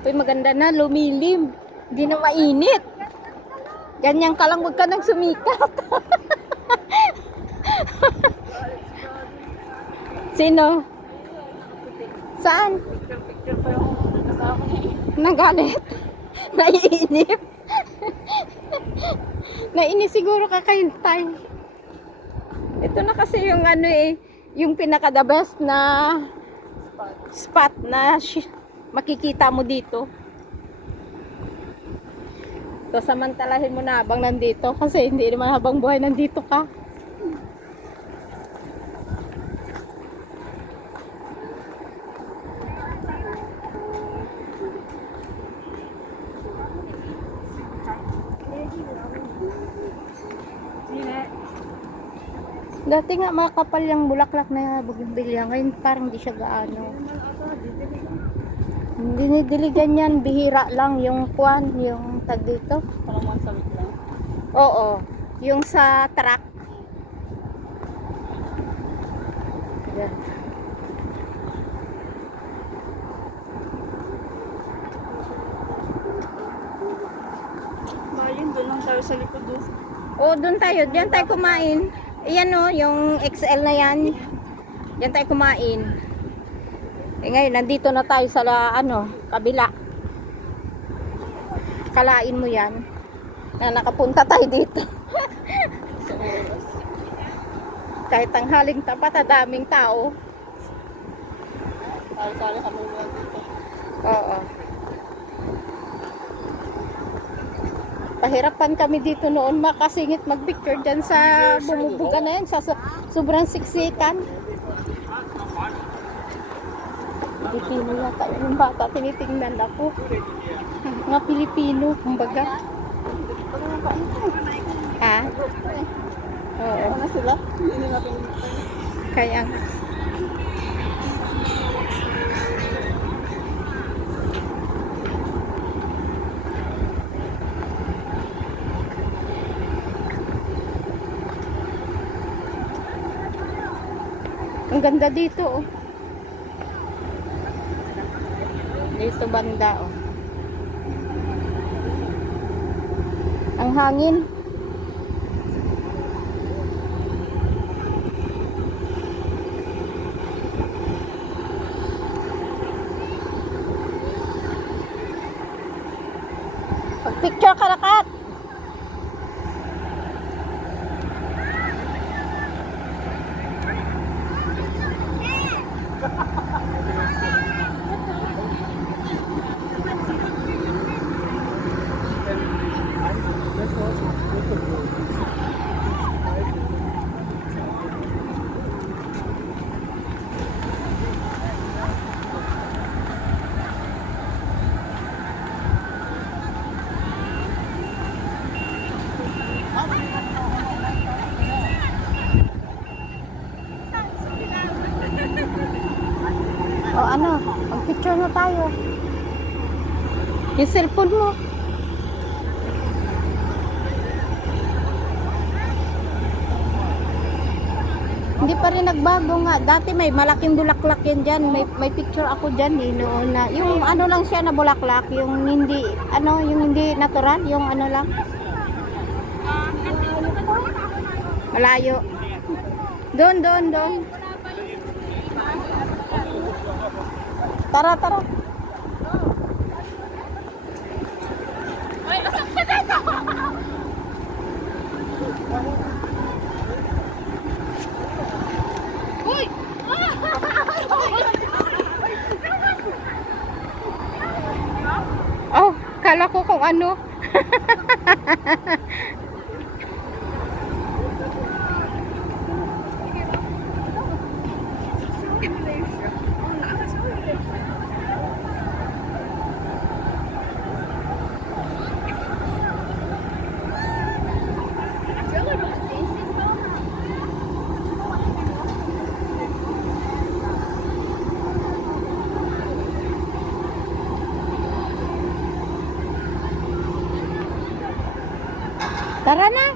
Uy, maganda na, lumilim. Hindi na mainit. Ganyan ka lang, huwag ka nang sumikat. Sino? Saan? Picture pa yung kasama niya. Nagalit? Naiinip? Nainis siguro kakahintay. Ito na kasi yung ano yung pinaka the best na spot na makikita mo dito. So samantalahin mo na habang nandito kasi hindi naman habang buhay nandito ka. Dati nga makapal yung bulaklak na bugimbilya. Ngayon parang di siya gaano. Hindi diligan yan. Bihira lang yung kwan. Yung tag dito. Parang mansawit lang. Oo. Yung sa truck. Yan. Ayun, doon lang tayo sa likod doon. Oo, doon tayo. Diyan tayo kumain. Ayan o, yung XL na yan. Diyan tayo kumain. Ngayon, nandito na tayo sa kabila. Kalain mo yan. Na nakapunta tayo dito. Sa oras. Kahit tanghaling tapat, daming tao. Sali-sali kami mga dito. Oo. Pahirapan kami dito noon makasingit magpicture dyan sa bumubuga na yan. Sa sobrang siksikan. Pilipino yata yung bata. Tinitingnan ako. Mga Pilipino, kumbaga. Ha? Oo. Ano sila? Hindi nila pinag. Kaya nga. Ang ganda dito, oh. Dito banda, oh. Ang hangin. Pag-picture ka na, Kat. O ano, mag-picture na tayo. Yung cellphone mo. Hindi pa rin nagbago nga. Dati may malaking bulaklak yan dyan. May picture ako dyan noon na. Yung ano lang siya na bulaklak. Yung hindi, yung hindi natural. Yung ano lang. Malayo. Doon. Tara. Ay, asak ka dito! Uy! Oh, kala ko kung ano. Tara na.